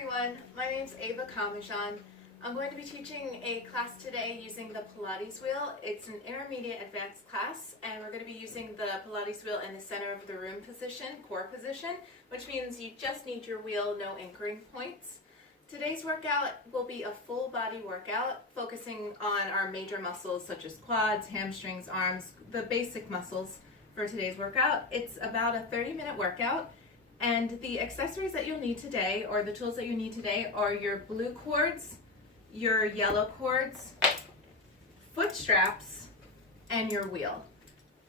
everyone, my name is Ava Kamajan. I'm going to be teaching a class today using the Pilates wheel. It's an intermediate advanced class, and we're going to be using the Pilates wheel in the center of the room position, core position, which means you just need your wheel, no anchoring points. Today's workout will be a full body workout focusing on our major muscles such as quads, hamstrings, arms, the basic muscles for today's workout. It's about a 30-minute workout. And the accessories that you'll need today, or the tools that you need today, are your blue cords, your yellow cords, foot straps, and your wheel.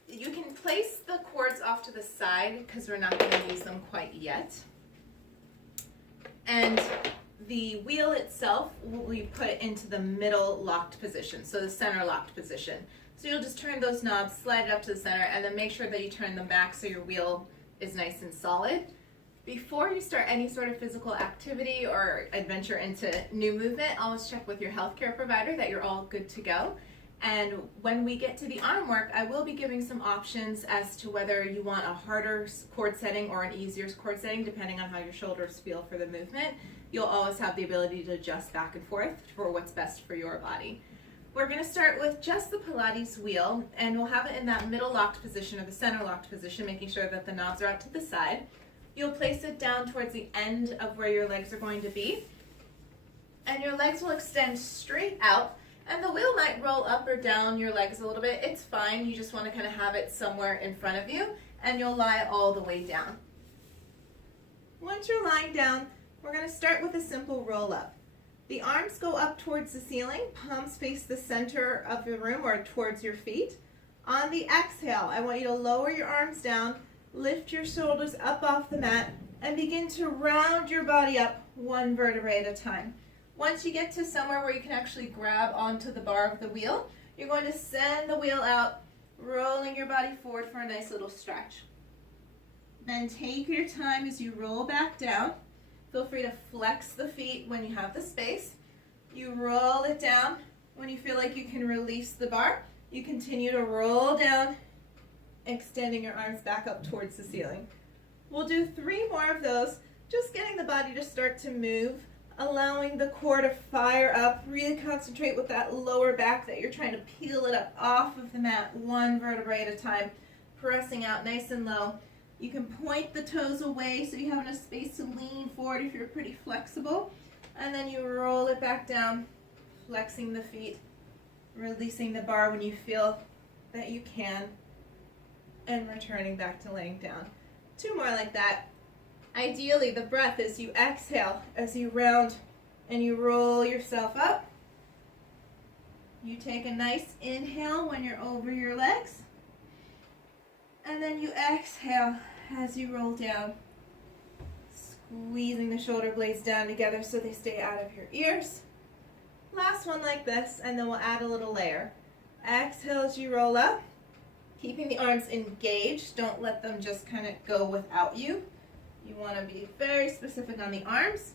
You can place the cords off to the side because we're not going to use them quite yet. And the wheel itself will be put into the middle locked position, so the center locked position. So you'll just turn those knobs, slide it up to the center, and then make sure that you turn them back so your wheel is nice and solid. Before you start any sort of physical activity or adventure into new movement, always check with your healthcare provider that you're all good to go. And when we get to the arm work, I will be giving some options as to whether you want a harder cord setting or an easier cord setting, depending on how your shoulders feel for the movement. You'll always have the ability to adjust back and forth for what's best for your body. We're going to start with just the Pilates wheel, and we'll have it in that middle locked position or the center locked position, making sure that the knobs are out to the side. You'll place it down towards the end of where your legs are going to be, and your legs will extend straight out, and the wheel might roll up or down your legs a little bit. It's fine. You just want to kind of have it somewhere in front of you, and you'll lie all the way down. Once you're lying down, we're going to start with a simple roll up. The arms go up towards the ceiling, palms face the center of the room or towards your feet. On the exhale, I want you to lower your arms down, lift your shoulders up off the mat, and begin to round your body up one vertebrae at a time. Once you get to somewhere where you can actually grab onto the bar of the wheel, you're going to send the wheel out, rolling your body forward for a nice little stretch. Then take your time as you roll back down. Feel free to flex the feet when you have the space. You roll it down. When you feel like you can release the bar, you continue to roll down, extending your arms back up towards the ceiling. We'll do 3 more of those, just getting the body to start to move, allowing the core to fire up. Really concentrate with that lower back that you're trying to peel it up off of the mat, one vertebrae at a time, pressing out nice and low. You can point the toes away so you have enough space to lean forward if you're pretty flexible, and then you roll it back down, flexing the feet, releasing the bar when you feel that you can, and returning back to laying down. 2 more like that. Ideally, the breath as you exhale, as you round and you roll yourself up. You take a nice inhale when you're over your legs, and then you exhale as you roll down, squeezing the shoulder blades down together so they stay out of your ears. Last one like this, and then we'll add a little layer. Exhale as you roll up, keeping the arms engaged. Don't let them just kind of go without you. You want to be very specific on the arms.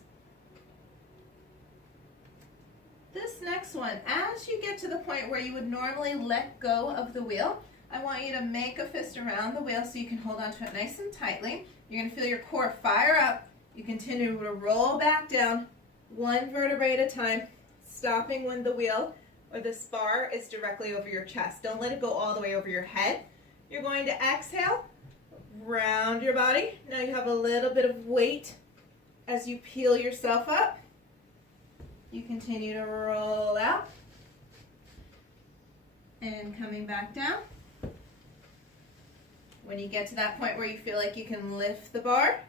This next one, as you get to the point where you would normally let go of the wheel, I want you to make a fist around the wheel so you can hold onto it nice and tightly. You're going to feel your core fire up. You continue to roll back down, one vertebrae at a time, stopping when the wheel or this bar is directly over your chest. Don't let it go all the way over your head. You're going to exhale, round your body. Now you have a little bit of weight as you peel yourself up. You continue to roll out and coming back down. When you get to that point where you feel like you can lift the bar,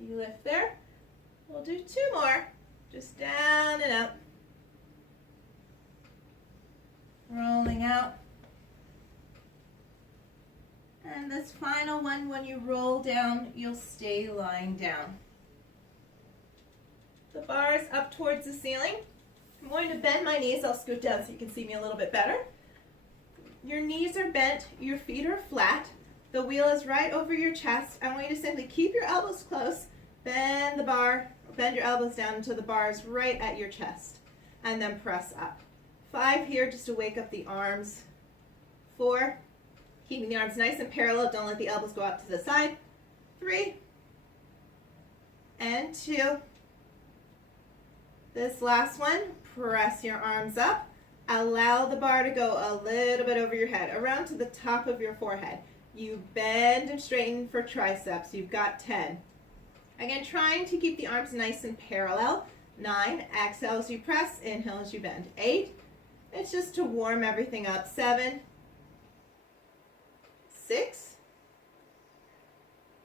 you lift there. We'll do 2 more, just down and up. Rolling out. And this final one, when you roll down, you'll stay lying down. The bar is up towards the ceiling. I'm going to bend my knees. I'll scoot down so you can see me a little bit better. Your knees are bent, your feet are flat. The wheel is right over your chest. I want you to simply keep your elbows close, bend the bar, bend your elbows down until the bar is right at your chest, and then press up. 5 here just to wake up the arms. 4, keeping the arms nice and parallel. Don't let the elbows go out to the side. 3, and 2, This last one, press your arms up. Allow the bar to go a little bit over your head, around to the top of your forehead. You bend and straighten for triceps. You've got 10. Again, trying to keep the arms nice and parallel. 9, exhale as you press, inhale as you bend. 8, it's just to warm everything up. 7, 6,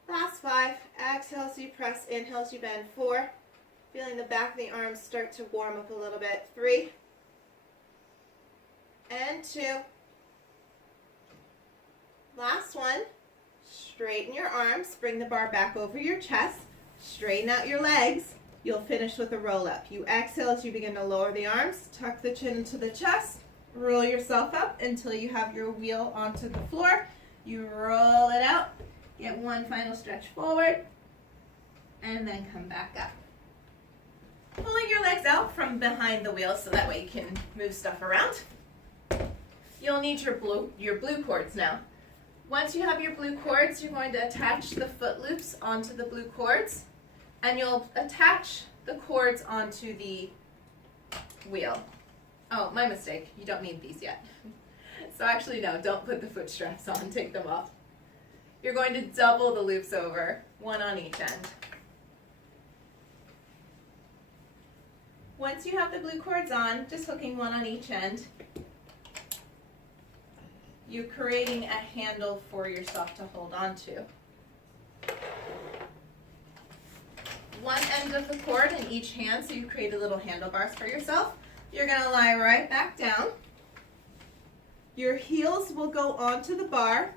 last 5, exhale as you press, inhale as you bend. 4, feeling the back of the arms start to warm up a little bit. 3, and 2, last one. Straighten your arms, bring the bar back over your chest, straighten out your legs. You'll finish with a roll up. You exhale as you begin to lower the arms, tuck the chin into the chest, roll yourself up until you have your wheel onto the floor. You roll it out, get one final stretch forward, and then come back up. Pulling your legs out from behind the wheel so that way you can move stuff around. You'll need your blue cords now. Once you have your blue cords, you're going to attach the foot loops onto the blue cords, and you'll attach the cords onto the wheel. Oh, my mistake. You don't need these yet. So actually, no, don't put the foot straps on. Take them off. You're going to double the loops over, one on each end. Once you have the blue cords on, just hooking one on each end, you're creating a handle for yourself to hold on to. One end of the cord in each hand, so you create a little handlebars for yourself. You're going to lie right back down. Your heels will go onto the bar.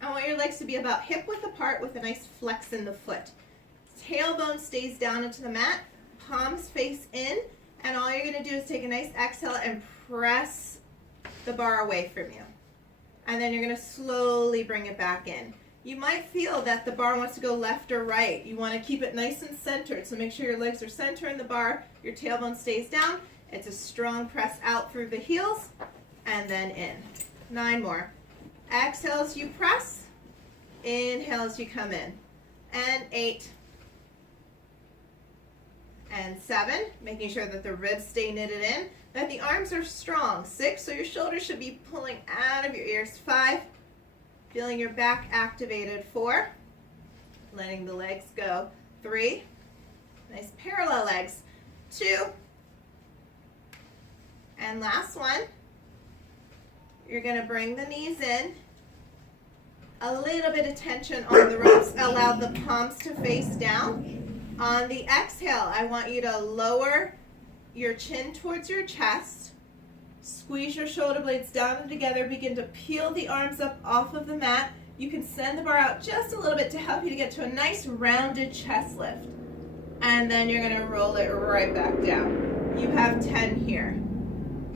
I want your legs to be about hip width apart with a nice flex in the foot. Tailbone stays down into the mat, palms face in, and all you're going to do is take a nice exhale and press the bar away from you. And then you're going to slowly bring it back in. You might feel that the bar wants to go left or right. You want to keep it nice and centered, so make sure your legs are centering the bar, your tailbone stays down. It's a strong press out through the heels, and then in. 9 more. Exhale as you press, inhale as you come in. And 8, and 7, making sure that the ribs stay knitted in, that the arms are strong. 6, so your shoulders should be pulling out of your ears. 5, feeling your back activated. 4, letting the legs go. 3, nice parallel legs. 2, and last one, you're going to bring the knees in, a little bit of tension on the ropes, allow the palms to face down. On the exhale, I want you to lower your chin towards your chest, squeeze your shoulder blades down and together, begin to peel the arms up off of the mat. You can send the bar out just a little bit to help you to get to a nice rounded chest lift. And then you're going to roll it right back down. You have 10 here.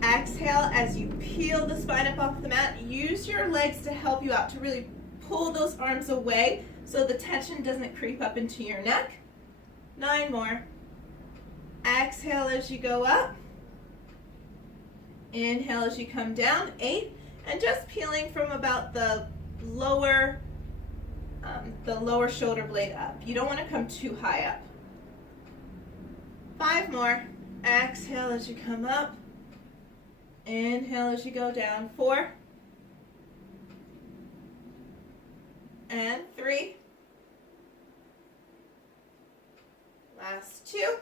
Exhale as you peel the spine up off the mat. Use your legs to help you out, to really pull those arms away so the tension doesn't creep up into your neck. 9 more. Exhale as you go up. Inhale as you come down. 8. And just peeling from about the lower shoulder blade up. You don't want to come too high up. 5 more. Exhale as you come up. Inhale as you go down. 4. And 3. Last 2.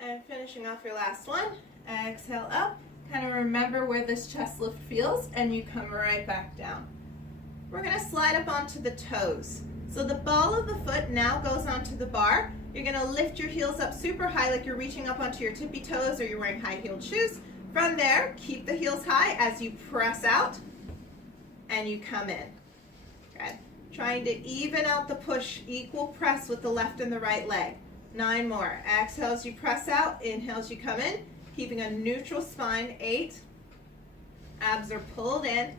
And finishing off your last one. Exhale up. Kind of remember where this chest lift feels, and you come right back down. We're going to slide up onto the toes. So the ball of the foot now goes onto the bar. You're going to lift your heels up super high like you're reaching up onto your tippy toes or you're wearing high-heeled shoes. From there, keep the heels high as you press out and you come in. Good. Trying to even out the push, equal press with the left and the right leg. 9 more. Exhale as you press out, inhale as you come in, keeping a neutral spine. 8. Abs are pulled in.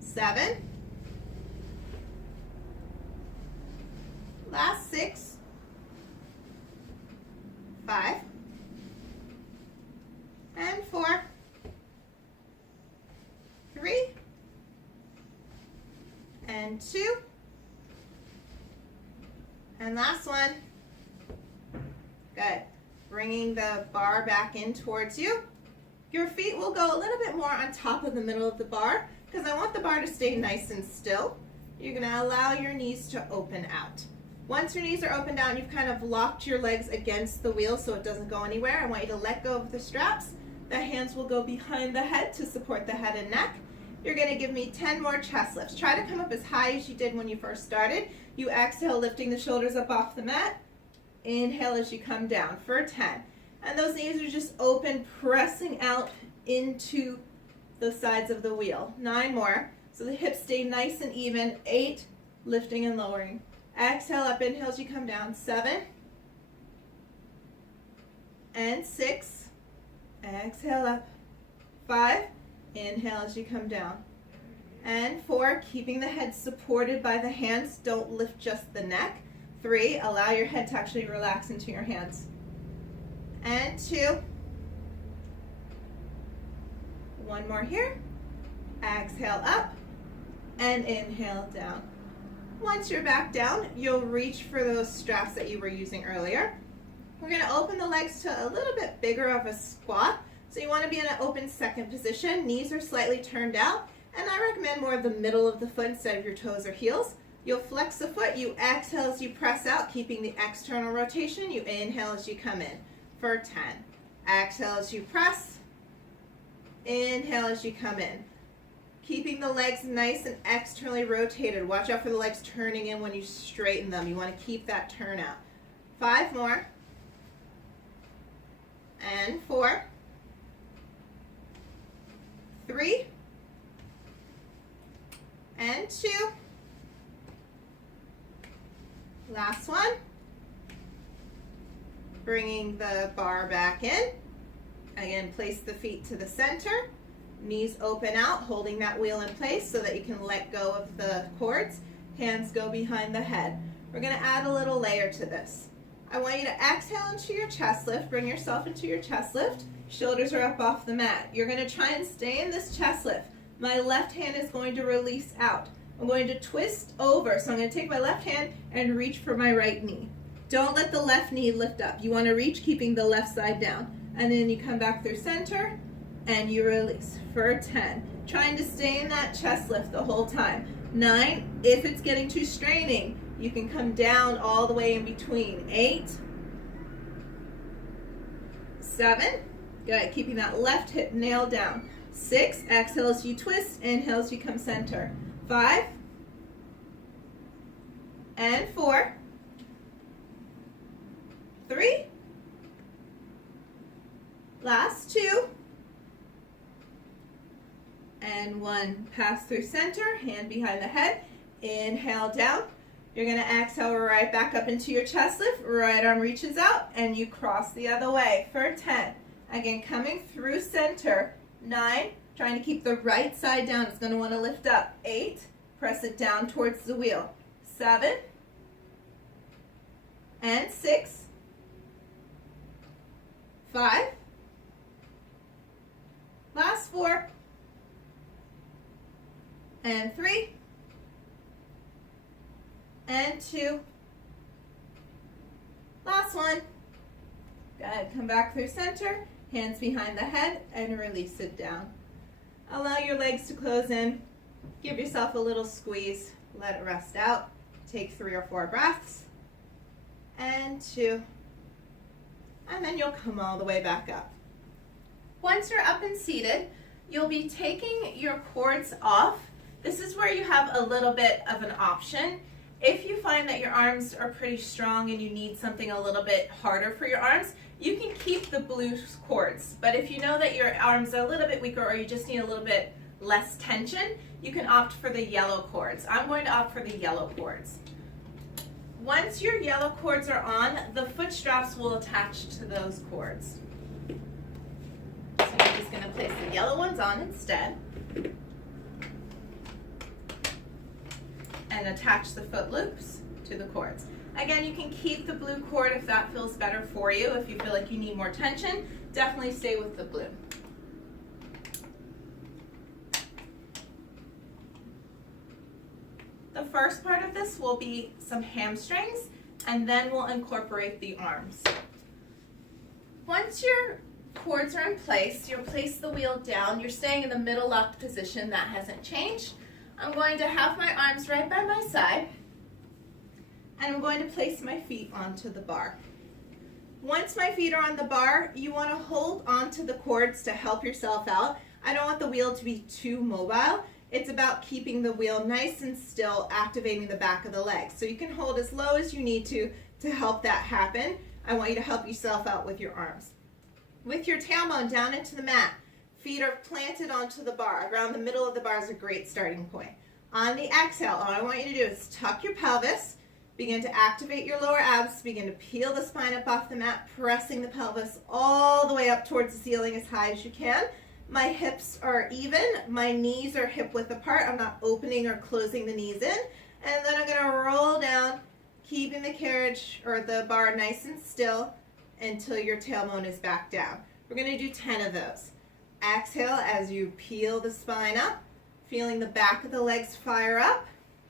7. Last 6. 5. And 4. 3. And 2. And last one. Good. Bringing the bar back in towards you. Your feet will go a little bit more on top of the middle of the bar because I want the bar to stay nice and still. You're going to allow your knees to open out. Once your knees are opened out and you've kind of locked your legs against the wheel so it doesn't go anywhere, I want you to let go of the straps. The hands will go behind the head to support the head and neck. You're going to give me 10 more chest lifts. Try to come up as high as you did when you first started. You exhale, lifting the shoulders up off the mat. Inhale as you come down for 10. And those knees are just open, pressing out into the sides of the wheel. 9 more. So the hips stay nice and even. 8, lifting and lowering. Exhale up, inhale as you come down. 7. And 6. Exhale up. 5. Inhale as you come down. And 4, keeping the head supported by the hands. Don't lift just the neck. 3, allow your head to actually relax into your hands. And 2. 1 more here. Exhale up and inhale down. Once you're back down, you'll reach for those straps that you were using earlier. We're going to open the legs to a little bit bigger of a squat. So you want to be in an open second position. Knees are slightly turned out. And I recommend more of the middle of the foot instead of your toes or heels. You'll flex the foot. You exhale as you press out, keeping the external rotation. You inhale as you come in for 10. Exhale as you press. Inhale as you come in. Keeping the legs nice and externally rotated. Watch out for the legs turning in when you straighten them. You want to keep that turn out. 5 more. And 4. 3. And 2. Last one. Bringing the bar back in. Again, place the feet to the center. Knees open out, holding that wheel in place so that you can let go of the cords. Hands go behind the head. We're going to add a little layer to this. I want you to exhale into your chest lift. Bring yourself into your chest lift. Shoulders are up off the mat. You're going to try and stay in this chest lift. My left hand is going to release out. I'm going to twist over. So I'm going to take my left hand and reach for my right knee. Don't let the left knee lift up. You want to reach, keeping the left side down. And then you come back through center and you release for 10. Trying to stay in that chest lift the whole time. 9, if it's getting too straining, you can come down all the way in between. 8, 7, good, keeping that left hip nailed down. 6, exhale as you twist, inhale as you come center. 5, and 4, 3, last 2, and 1. Pass through center, hand behind the head, inhale down. You're going to exhale right back up into your chest lift, right arm reaches out, and you cross the other way for 10. Again, coming through center. 9, trying to keep the right side down, it's going to want to lift up. 8, press it down towards the wheel. 7, and 6, 5, last 4, and 3, and 2, last 1. Good. Come back through center, hands behind the head, and release it down. Allow your legs to close in. Give yourself a little squeeze. Let it rest out. Take 3 or 4 breaths. And 2. And then you'll come all the way back up. Once you're up and seated, you'll be taking your cords off. This is where you have a little bit of an option. If you find that your arms are pretty strong and you need something a little bit harder for your arms, you can keep the blue cords. But if you know that your arms are a little bit weaker or you just need a little bit less tension, you can opt for the yellow cords. I'm going to opt for the yellow cords. Once your yellow cords are on, the foot straps will attach to those cords. So I'm just going to place the yellow ones on instead. And attach the foot loops to the cords. Again, you can keep the blue cord if that feels better for you. If you feel like you need more tension, definitely stay with the blue. The first part of this will be some hamstrings, and then we'll incorporate the arms. Once your cords are in place, you'll place the wheel down. You're staying in the middle locked position. That hasn't changed. I'm going to have my arms right by my side, and I'm going to place my feet onto the bar. Once my feet are on the bar, you want to hold onto the cords to help yourself out. I don't want the wheel to be too mobile. It's about keeping the wheel nice and still, activating the back of the legs. So you can hold as low as you need to help that happen. I want you to help yourself out with your arms. With your tailbone down into the mat, feet are planted onto the bar. Around the middle of the bar is a great starting point. On the exhale, all I want you to do is tuck your pelvis, begin to activate your lower abs, begin to peel the spine up off the mat, pressing the pelvis all the way up towards the ceiling as high as you can. My hips are even, my knees are hip width apart. I'm not opening or closing the knees in. And then I'm gonna roll down, keeping the carriage or the bar nice and still until your tailbone is back down. We're gonna do 10 of those. Exhale as you peel the spine up, feeling the back of the legs fire up.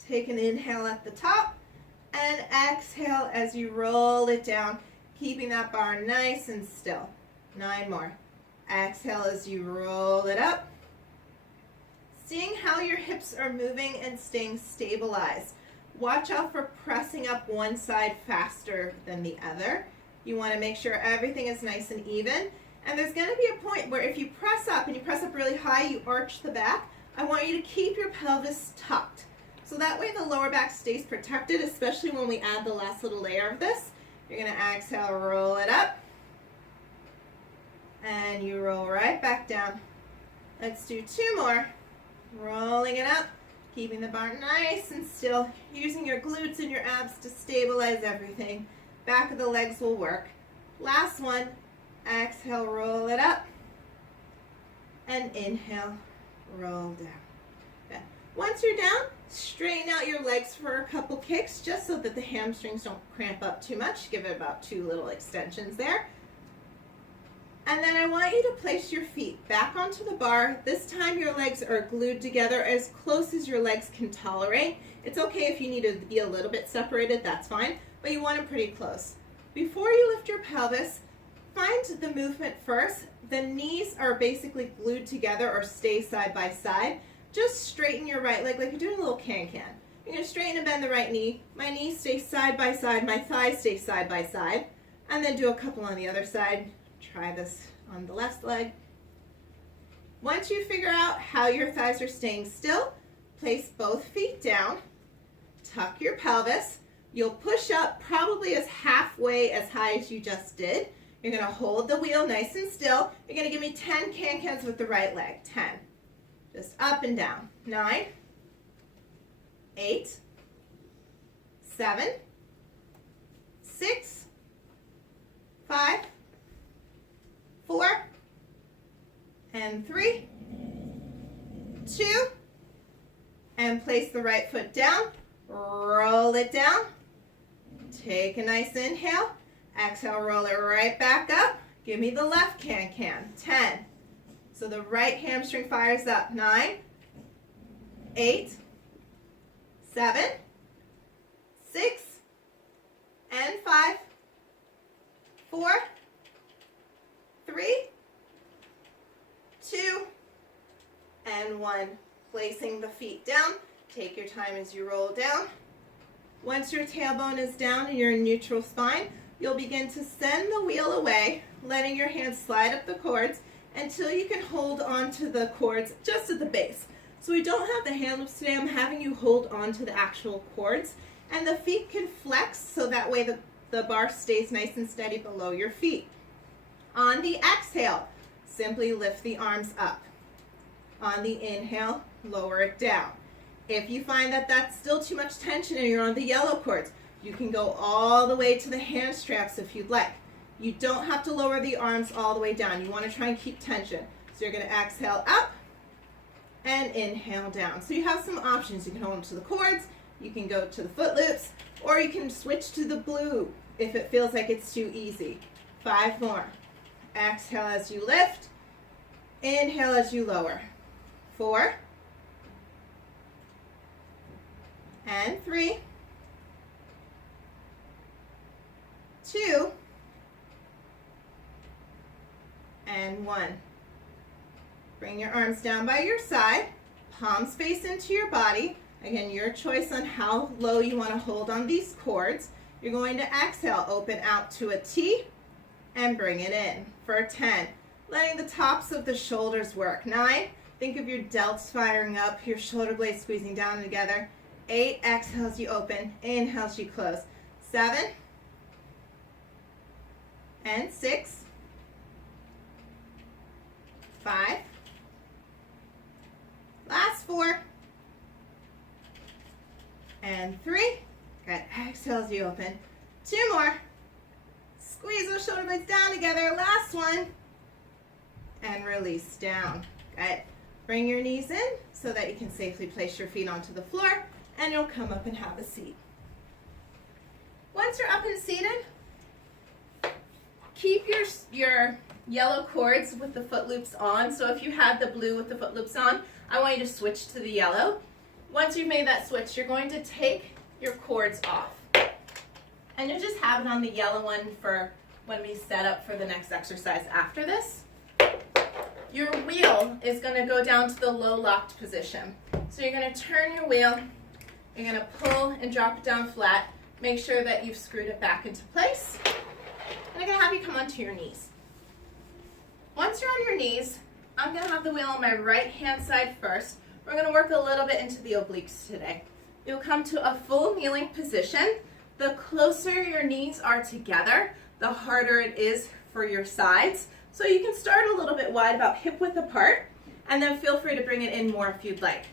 Take an inhale at the top, and exhale as you roll it down, keeping that bar nice and still. 9 more. Exhale as you roll it up. Seeing how your hips are moving and staying stabilized. Watch out for pressing up one side faster than the other. You want to make sure everything is nice and even. And there's going to be a point where if you press up and you press up really high, you arch the back. I want you to keep your pelvis tucked. So that way the lower back stays protected, especially when we add the last little layer of this. You're going to exhale, roll it up. And you roll right back down. Let's do 2 more. Rolling it up, keeping the bar nice and still, using your glutes and your abs to stabilize everything. Back of the legs will work. Last one. Exhale, roll it up. And inhale, roll down. Okay. Once you're down, straighten out your legs for a couple kicks just so that the hamstrings don't cramp up too much. Give it about 2 little extensions there. And then I want you to place your feet back onto the bar. This time your legs are glued together as close as your legs can tolerate. It's okay if you need to be a little bit separated, that's fine, but you want them pretty close. Before you lift your pelvis, find the movement first. The knees are basically glued together or stay side by side. Just straighten your right leg like you're doing a little can-can. You're going to straighten and bend the right knee. My knees stay side by side, my thighs stay side by side. And then do a couple on the other side. Try this on the left leg. Once you figure out how your thighs are staying still, place both feet down, tuck your pelvis. You'll push up probably as halfway as high as you just did. You're going to hold the wheel nice and still. You're going to give me 10 can-cans with the right leg. 10. Just up and down. 9, 8, 7, 6, 5, 4, and 3, 2, and place the right foot down, roll it down, take a nice inhale, exhale, roll it right back up, give me the left can-can, 10, so the right hamstring fires up, 9, 8, 7, 6, and 5, 4, 3, 2, and 1. Placing the feet down. Take your time as you roll down. Once your tailbone is down and you're in neutral spine, you'll begin to send the wheel away, letting your hands slide up the cords until you can hold onto the cords just at the base. So we don't have the hand loops today. I'm having you hold on to the actual cords, and the feet can flex so that way the bar stays nice and steady below your feet. On the exhale, simply lift the arms up. On the inhale, lower it down. If you find that that's still too much tension and you're on the yellow cords, you can go all the way to the hand straps if you'd like. You don't have to lower the arms all the way down. You want to try and keep tension. So you're going to exhale up and inhale down. So you have some options. You can hold them to the cords, you can go to the foot loops, or you can switch to the blue if it feels like it's too easy. 5 more. Exhale as you lift. Inhale as you lower. 4. And 3. 2. and 1. Bring your arms down by your side, palms face into your body. Again, your choice on how low you want to hold on these cords. You're going to exhale, open out to a T, and bring it in for 10. Letting the tops of the shoulders work. 9, think of your delts firing up, your shoulder blades squeezing down together. 8, exhale as you open, inhale as you close. 7, and 6, 5, last 4, and 3. Good, exhale as you open. 2 more. Squeeze those shoulder blades down together. Last one. And release down. Good. Bring your knees in so that you can safely place your feet onto the floor, and you'll come up and have a seat. Once you're up and seated, keep your yellow cords with the foot loops on. So if you had the blue with the foot loops on, I want you to switch to the yellow. Once you've made that switch, you're going to take your cords off. And you'll just have it on the yellow one for when we set up for the next exercise after this. Your wheel is going to go down to the low locked position. So you're going to turn your wheel, you're going to pull and drop it down flat. Make sure that you've screwed it back into place. And I'm going to have you come onto your knees. Once you're on your knees, I'm going to have the wheel on my right hand side first. We're going to work a little bit into the obliques today. You'll come to a full kneeling position. The closer your knees are together, the harder it is for your sides. So you can start a little bit wide, about hip width apart, and then feel free to bring it in more if you'd like.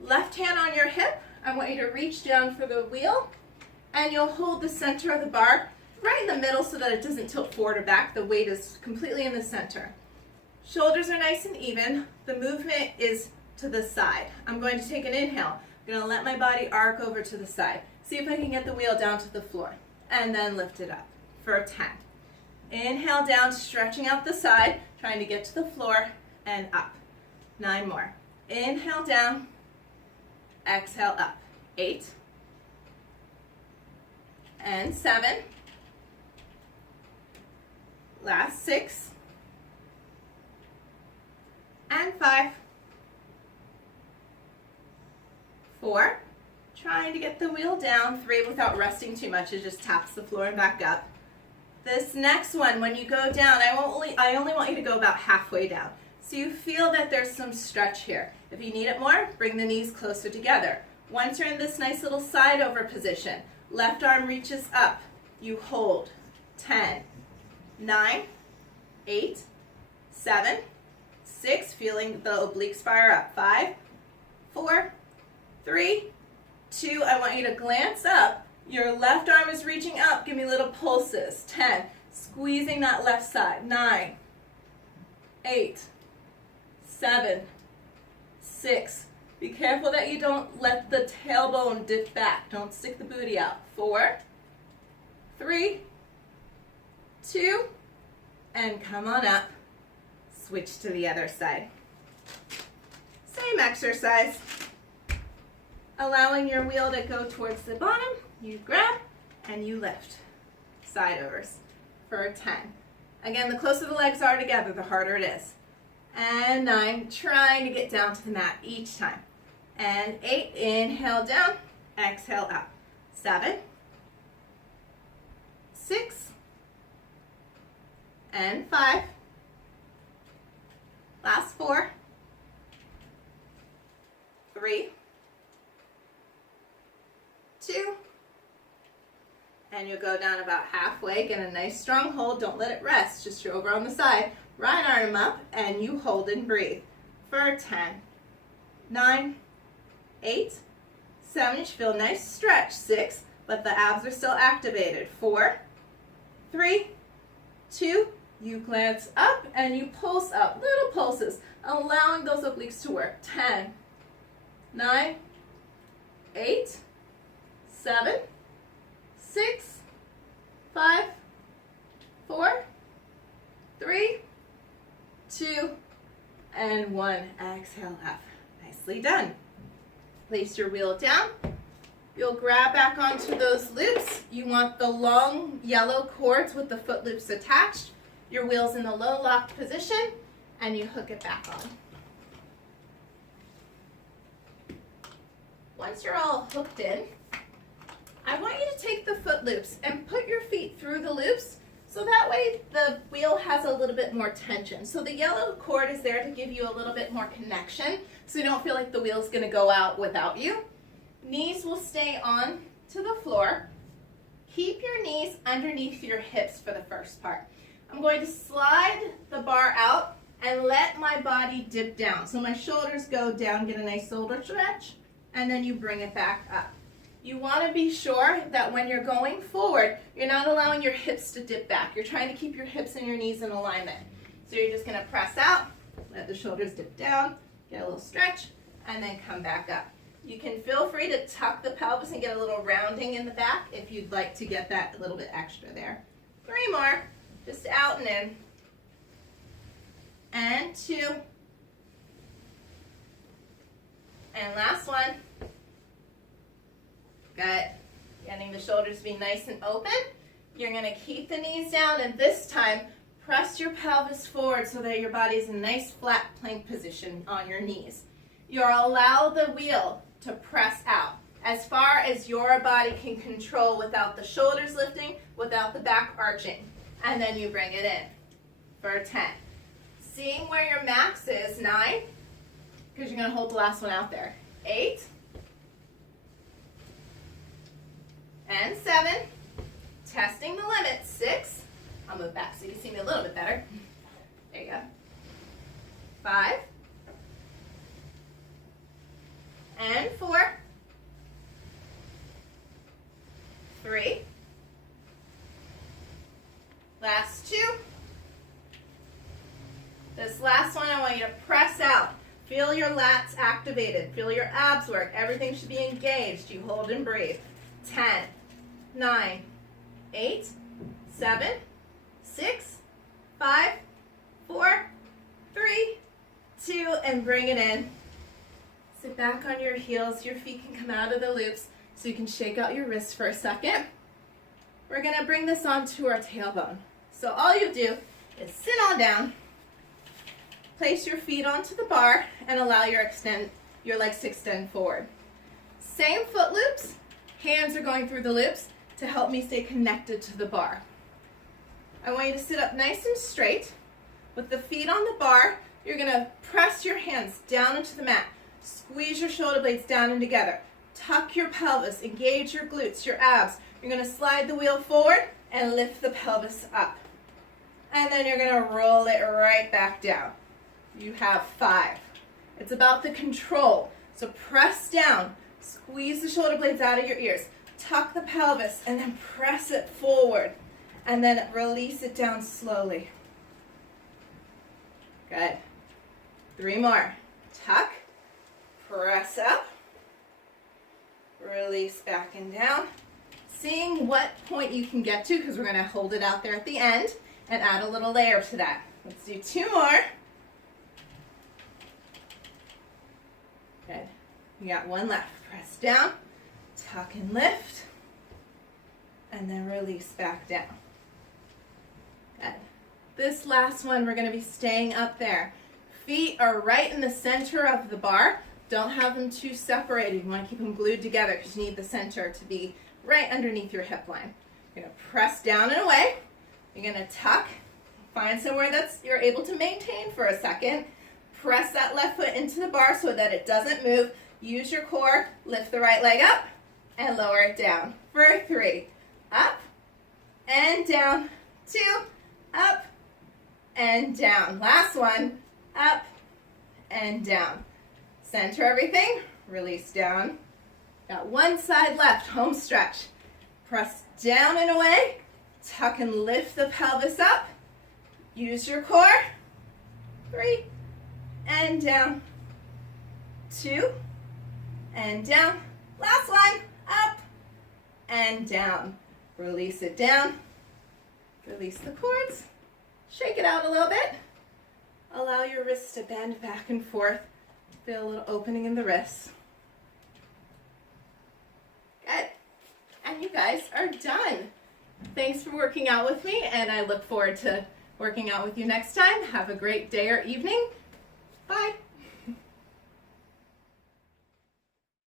Left hand on your hip, I want you to reach down for the wheel, and you'll hold the center of the bar right in the middle so that it doesn't tilt forward or back. The weight is completely in the center. Shoulders are nice and even. The movement is to the side. I'm going to take an inhale. I'm going to let my body arc over to the side. See if I can get the wheel down to the floor, and then lift it up for 10. Inhale down, stretching out the side, trying to get to the floor, and up. 9 more. Inhale down, exhale up. 8, and 7, last 6, and 5, 4, trying to get the wheel down. 3, without resting too much, it just taps the floor and back up. This next one, when you go down, I only want you to go about halfway down. So you feel that there's some stretch here. If you need it more, bring the knees closer together. Once you're in this nice little side over position, left arm reaches up. You hold. 10, 9, 8, 7, 6, feeling the obliques fire up. 5, 4, 3, 2, I want you to glance up. Your left arm is reaching up. Give me little pulses. 10, squeezing that left side. 9, 8, 7, 6. Be careful that you don't let the tailbone dip back. Don't stick the booty out. 4, 3, 2, and come on up. Switch to the other side. Same exercise. Allowing your wheel to go towards the bottom, you grab and you lift. Side overs for 10. Again, the closer the legs are together, the harder it is. And 9, trying to get down to the mat each time. And 8, inhale down, exhale up. 7, 6, and 5. Last 4, 3, 2, and you'll go down about halfway. Get a nice strong hold. Don't let it rest. Just you're over on the side. Right arm up, and you hold and breathe for 10, 9, 8, 7. You should feel a nice stretch. 6, but the abs are still activated. 4, 3, 2. You glance up and you pulse up. Little pulses, allowing those obliques to work. 10, 9, 8, 7, 6, 5, 4, 3, 2, and 1. Exhale up. Nicely done. Place your wheel down. You'll grab back onto those loops. You want the long yellow cords with the foot loops attached. Your wheel's in the low locked position. and you hook it back on. Once you're all hooked in, I want you to take the foot loops and put your feet through the loops so that way the wheel has a little bit more tension. So the yellow cord is there to give you a little bit more connection so you don't feel like the wheel's going to go out without you. Knees will stay on to the floor. Keep your knees underneath your hips for the first part. I'm going to slide the bar out and let my body dip down. So my shoulders go down, get a nice shoulder stretch, and then you bring it back up. You want to be sure that when you're going forward, you're not allowing your hips to dip back. You're trying to keep your hips and your knees in alignment. So you're just going to press out, let the shoulders dip down, get a little stretch, and then come back up. You can feel free to tuck the pelvis and get a little rounding in the back if you'd like to get that a little bit extra there. 3 more, just out and in. And 2. And last one. Good. Getting the shoulders to be nice and open. You're going to keep the knees down, and this time press your pelvis forward so that your body's in a nice flat plank position on your knees. You'll allow the wheel to press out as far as your body can control without the shoulders lifting, without the back arching. And then you bring it in for 10. Seeing where your max is, 9, because you're going to hold the last one out there. 8. And 7. Testing the limit. 6. I'll move back so you can see me a little bit better. There you go. 5. And 4. 3. Last 2. This last one, I want you to press out. Feel your lats activated. Feel your abs work. Everything should be engaged. You hold and breathe. 10, 9, 8, 7, 6, 5, 4, 3, 2, and bring it in. Sit back on your heels. Your feet can come out of the loops so you can shake out your wrists for a second. We're going to bring this onto our tailbone. So all you do is sit on down, place your feet onto the bar, and allow your legs to extend forward. Same foot loops. Hands are going through the loops to help me stay connected to the bar. I want you to sit up nice and straight. With the feet on the bar, you're going to press your hands down into the mat. Squeeze your shoulder blades down and together. Tuck your pelvis, engage your glutes, your abs. You're going to slide the wheel forward and lift the pelvis up. And then you're going to roll it right back down. You have 5. It's about the control. So press down, squeeze the shoulder blades out of your ears, tuck the pelvis, and then press it forward. And then release it down slowly. Good. 3 more. Tuck, press up, release back and down. Seeing what point you can get to, because we're going to hold it out there at the end and add a little layer to that. Let's do 2 more. Good. You got 1 left. Press down, tuck and lift, and then release back down. Good. This last one, we're going to be staying up there. Feet are right in the center of the bar. Don't have them too separated. You want to keep them glued together because you need the center to be right underneath your hip line. You're going to press down and away. You're going to tuck. Find somewhere that you're able to maintain for a second. Press that left foot into the bar so that it doesn't move. Use your core. Lift the right leg up and lower it down. For 3. Up and down. 2. Up and down. Last one. Up and down. Center everything. Release down. Got 1 side left. Home stretch. Press down and away. Tuck and lift the pelvis up. Use your core. 3. And down. 2. And down. Last one. Up and down. Release it down. Release the cords. Shake it out a little bit. Allow your wrists to bend back and forth. Feel a little opening in the wrists. Good. And you guys are done. Thanks for working out with me, and I look forward to working out with you next time. Have a great day or evening. Bye.